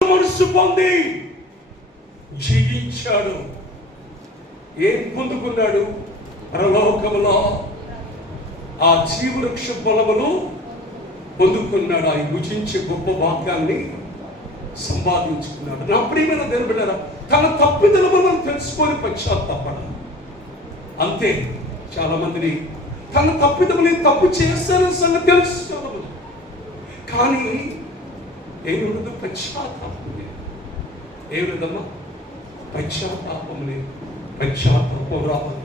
మనసు పొంది జీవించాడు. ఏం పొందుకున్నాడు? పరలోకములో ఆ జీవవృక్ష ఫలములు పొందుకున్నాడు. ఆ భుజించే గొప్ప భాగ్యాన్ని సంపాదించుకున్నాడు. నా ప్రియమైన దేవుని బిడ్డలారా, తన తప్పిదలను మనం తెలుసుకొని పశ్చాత్తాపడాలి. అంతే. చాలా మందిని తన తప్పిదముని తప్పు చేశానని సంగతి తెలుసు చాలా మంది, కానీ ఏముండదు, పశ్చాత్తాపం లేదు. ఏ విధమ్మా? పశ్చాత్తాపం లేదు. పశ్చాత్తాపం రావాలి.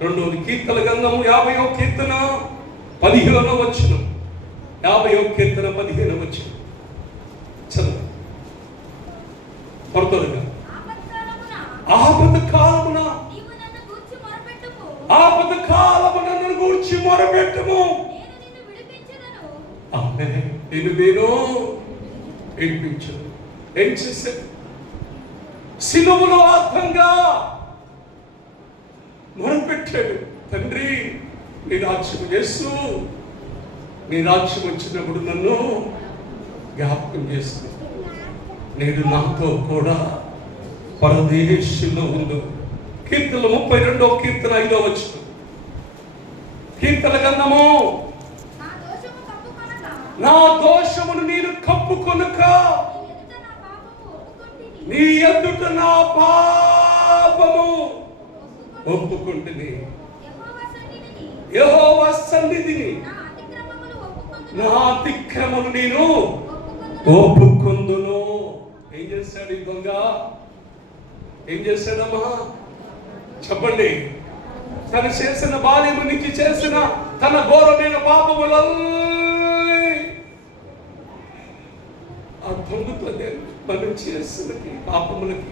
2వ కీర్తన గ్రంథము 50వ కీర్తన 15వ వచనం. 50వ కీర్తన 15వ వచనం చదువు త్వరగా. ఆపద కాలమున నన్ను గూర్చి మొరపెట్టుము, నేను విడిపించను. ఏం చేశాడు? శిలువలో అర్థంగా మొరపెట్టాడు. తండ్రి, నీ రాజ్యం యేసు, నీ రాజ్యం వచ్చినప్పుడు నన్ను జ్ఞాపకం చేసుకో. నేడు నాతో కూడా పరదేశంలో ఉండు. కీర్తన 32వ కీర్తన 5వ వచనం. కీర్తన గ్రంథము, నా దోషమును నేను కప్పుకొనక నీ ఎదుట నా పాపము ఒప్పుకుంటుని, యెహోవా సన్నిధిని నా అతిక్రమము నేను ఒప్పుకొందును. ఏం చేశాడు ఈ దొంగ? ఏం చేశాడమ్మా? చెప్పండి. తను చేసిన బాల్యము నుంచి చేసిన తన ఘోరమైన పాపములన్నీ ఆ దొంగతో మనం చేసిన పాపములకి,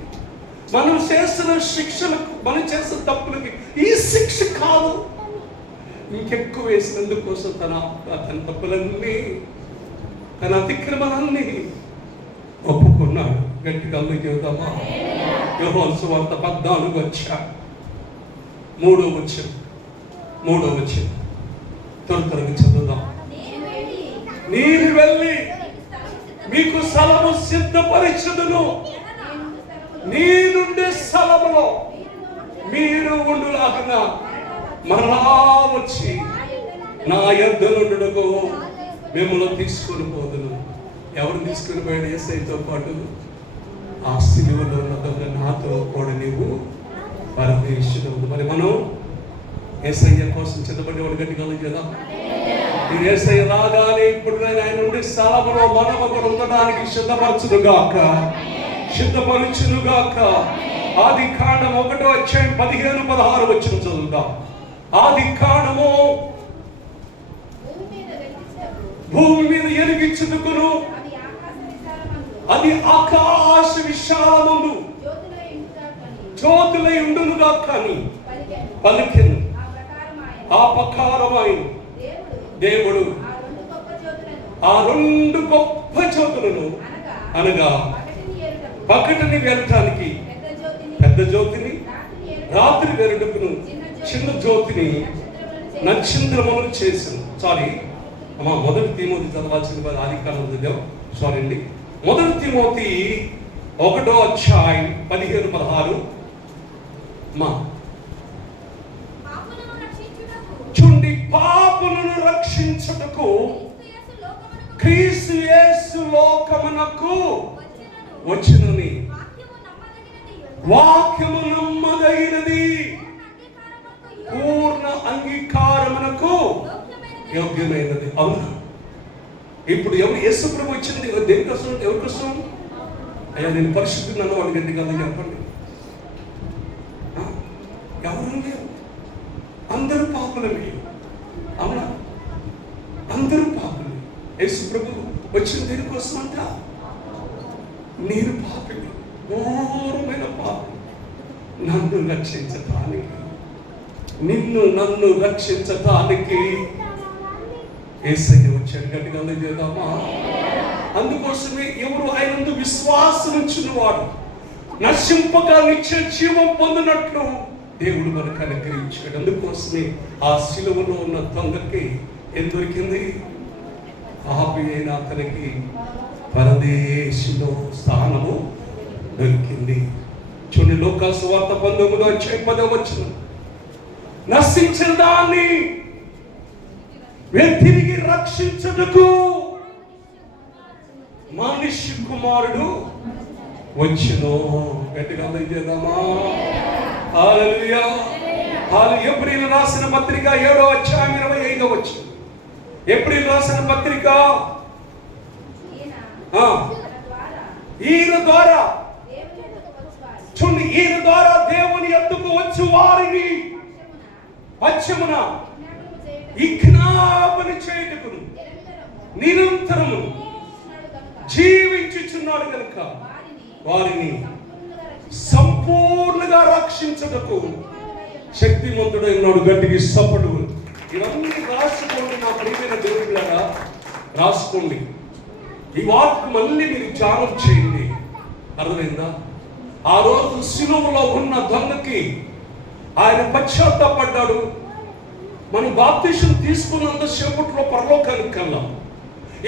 మనం చేసిన శిక్షలకు, మనం చేసిన తప్పులకి ఈ శిక్ష కాదు, ఇంకెక్కువ వేసినందుకోసం తన తప్పులన్నీ, తన అతిక్రమణాన్ని ఒప్పుకున్నాడు. గట్టిగా చెబుతామా? యోహాను సువార్త 14:3 వచనం త్వరగా చదువుదాం. నేను వెళ్ళి మీకు స్థలము సిద్ధపరచుదును, నేనుండే స్థలములో మీరు ఉండులాగున మరలా వచ్చి నా యొద్ద నుండుటకు మిమ్మల్ని తీసుకొని పోదును. ఎవరు తీసుకుని పోయాడు? యేసయ్యతో పాటు ఆ సిలువలో ఉన్న నాతో కూడా నీవు పరదేశంలో. మరి మనం యేసయ్య కోసం సిద్ధపడేవాడు. గట్టిగా కదా, మీరు యేసయ్య రాగానే ఇప్పుడు నేను ఆయన నుండి స్థలములో మనము కూడా ఉండడానికి సిద్ధపరచునుగాక. ఆదికాండం 1వ అధ్యాయం 15-16 వచనం చదువుదాం. ఆదికాండము, భూమి మీద ఎరిగించుటకును అది ఆకాశ విశాలమందు జ్యోతులై ఉండునుగా కానీ పలికెను. ఆ ప్రకారమైన దేవుడు ఆ 2 గొప్ప జ్యోతులను, అనగా పగటిని వెళ్ళటానికి పెద్ద జ్యోతిని, రాత్రి వెలుగును చిన్న జ్యోతిని నక్షత్రములను చేశాను. సారీ అమ్మా, 1 తిమోతి చదవాల్సిన వారు ఆదికాండం చదివాం. సారీ అండి. 1 తిమోతి 1వ అధ్యాయం 15-16. చుండి పాపులను రక్షించుటకు క్రీస్తు యేసు లోకమునకు వచ్చునని వాక్యము నమ్మదగినది, పూర్ణ అంగీకారమునకు యోగ్యమైనది. అవునా? ఇప్పుడు ఎవరు? యేసు ప్రభు వచ్చింది దేనికోసం? ఎవరి కోసం? అయ్యా నేను పరిశుద్ధున్నాను వాళ్ళు గట్టిగా చెప్పండి. ఎవరు లేరు, అందరూ పాపులమే. అవునా? అందరూ పాపులే. యేసు ప్రభు వచ్చిన దేనికోసం అంట? నేను పాపిని, ఘోరమైన పాపి, నన్ను రక్షించటానికి, నన్ను రక్షించటానికి యేసయ్య వచ్చాడు. గట్టిగా చేద్దామా? అందుకోసమే ఎవరు ఆయనందు విశ్వాసం ఉంచిన వాడు నశింపక నిత్య జీవం పొందినట్లు దేవుడు మనకు అనుగ్రహించాడు. అందుకోసమే ఆ శిలువలో ఉన్న దొంగకి ఏం దొరికింది? పాపి అయిన అతనికి పరదేశిలో స్థానం స్థలము దొరికింది. చూడండి, లోకా సువార్త 19:10 నశించిన దాన్ని తిరిగి రక్షించుటకు మనిషి కుమారుడు వచ్చును. గట్టిగా చేద్దామా? హల్లెలూయా. ఏప్రిల్ రాసిన పత్రిక 7:25. ఏప్రిల్ రాసిన పత్రిక ఈయన ద్వారా చూడండి, ఈయన ద్వారా దేవుని యొద్దకు వచ్చు వారిని పశ్చిమున విజ్ఞాపన చేయుటకు నిరంతరము జీవించుచున్నాడు కనుక వారిని సంపూర్ణంగా రక్షించుటకు శక్తిమంతుడైనాడు. గట్టికి సపడు. ఇవన్నీ రాసుకోండి నా ప్రియమైన దేవుళ్ళారా, రాసుకోండి. ఈ వాక్కు మళ్ళీ మీరు ధ్యానం చేయండి. అర్థమైందా? ఆ రోజు శిలువలో ఉన్న దొంగకి ఆయన పశ్చాత్తాపడ్డాడు. మనం బాప్తిసం తీసుకున్నంత సేపట్లో పరలోకానికి కల్లా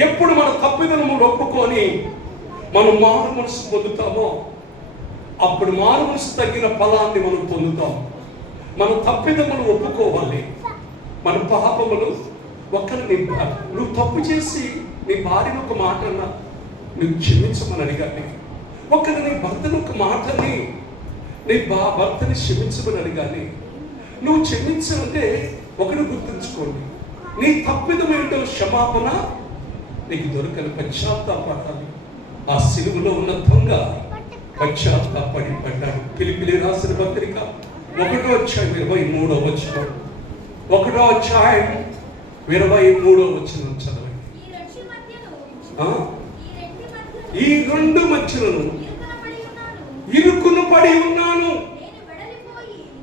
ఎప్పుడు మన తప్పిదములు ఒప్పుకొని మనం మారు మనసు పొందుతామో అప్పుడు మారు మనసు తగిన ఫలాన్ని మనం పొందుతాం. మన తప్పిదములు ఒప్పుకోవాలి. మన పాపములు ఒకరిని నువ్వు తప్పు చేసి నీ భార్యను ఒక మాట అన్నా నువ్వు క్షమించమని అడిగాలి. ఒకరు నీ భర్తను ఒక మాటని నీ భర్తని క్షమించమని అడిగాలి. నువ్వు క్షమించమంటే ఒకరు గుర్తుంచుకోండి, నీ తప్పిదం ఏంటో క్షమాపణ నీకు దొరకని పశ్చాత్తాపడాలి. ఆ సిలువలో ఉన్న దొంగ పశ్చాత్తాపడి పడ్డాడు. ఫిలిప్పీయులకు రాసిన పత్రిక 1:23 1:23 చదవండి. ఈ రెండు మధ్యలను ఇరుకును పడి ఉన్నాను,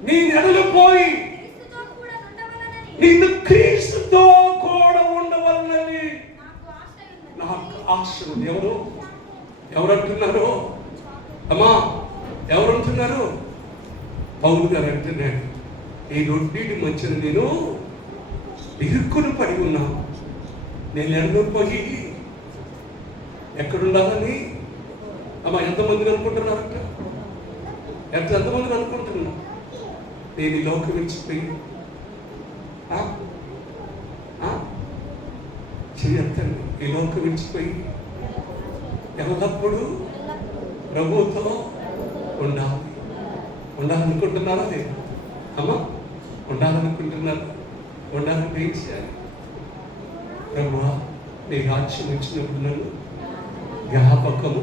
నేను ఎడలిపోయి నిన్ను క్రీస్తుతో కూడా ఉండవలనని నాకు ఆశ ఉంది. ఎవరంటున్నారు అమ్మా? ఎవరంటున్నారు? పౌలు గారు అంటున్నాడు, ఈ రెండింటి మధ్యన నేను ఇరుక్కుని పడి ఉన్నాను, నేను ఎడలిపోయి ఎక్కడుండాలని. అమ్మా, ఎంతమంది అనుకుంటున్నారంట? ఎంతమంది అనుకుంటున్నా? నేను ఈ లోకం విడిచిపోయి చెయ్యొద్దండి. ఈ లోకం విడిచిపోయి ఎల్లప్పుడూ ప్రభువుతో ఉండాలనుకుంటున్నారా? లేదు అమ్మా, ఉండాలనుకుంటున్నారు. ఉండాలంటే ఏం చేయాలి? ప్రభువా, నీ రాజ్యం వచ్చినప్పుడు నన్ను జ్ఞాపకము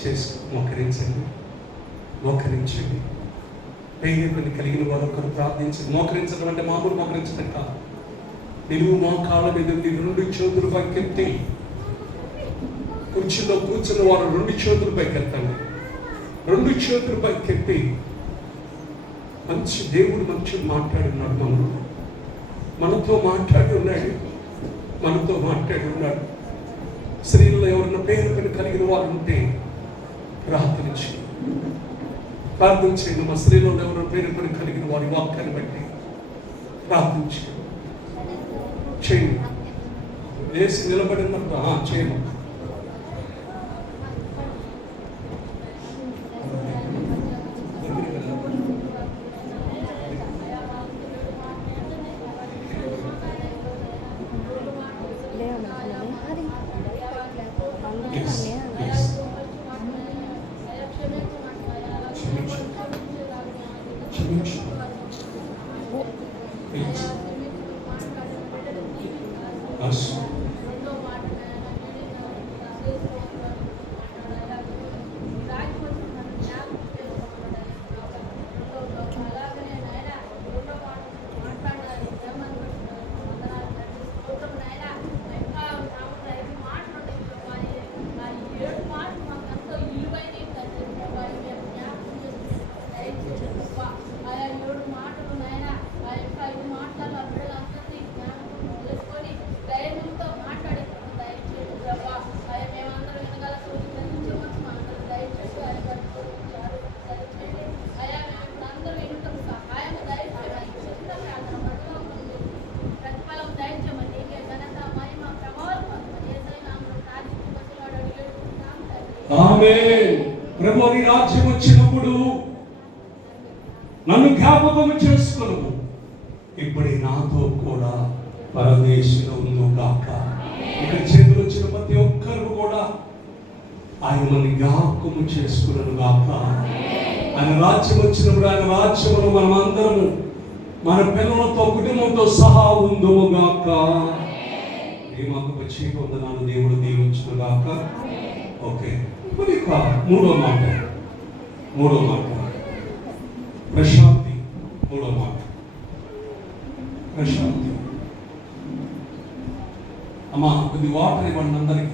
చేసి మోకరించండి. పేదరికని కలిగిన వారు ఒకరు ప్రార్థించండి. మోకరించడం అంటే మామూలు మోకరించడం కాదు. నిలువు మోకాళ్ళ మీద నీ 2 చేతులు పైకెత్తి, కుర్చీలో కూర్చున్న వారు 2 చేతులు పైకెత్తండి. 2 చేతులు పైకెత్తి దేవుడు మంచిగా మాట్లాడున్నాడు. మనతో మాట్లాడి ఉన్నాడు. స్త్రీల్లో ఎవరైనా పేదరికని కలిగిన వారు ఉంటే ప్రార్థన చేయండి. మా స్త్రీలో ఎవరైనా పేదరికని కలిగిన వారి వాక్యాన్ని బట్టి ప్రార్థన చేయండి. లేచి నిలబడినప్పుడు చేయండి. ఆమేన్. ప్రభు నీ రాజ్యం వచ్చినప్పుడు నన్ను జ్ఞాపకం చేసుకును, ఇప్పుడే నాతో కూడా పరదేశంలో ఉందో గాక. ఇక్కడ చేతులు వచ్చిన ప్రతి ఒక్కరు కూడా ఆయన మనల్ని జ్ఞాపకం చేసుకున్నాను గాక. ఆయన రాజ్యం వచ్చినప్పుడు ఆయన రాజ్యంలో మనం అందరము మన పిల్లలతో కుటుంబంతో సహా ఉందము గాక. ఈ మాకు వచ్చి వందనాలు దేవుడు దీవించును గాక. ఓకే, ఇప్పుడు ఇక మూడో మాట ప్రశాంతి. మూడో మాట ప్రశాంతి. అమ్మా కొద్ది వాటర్ ఇవ్వండి అందరికి.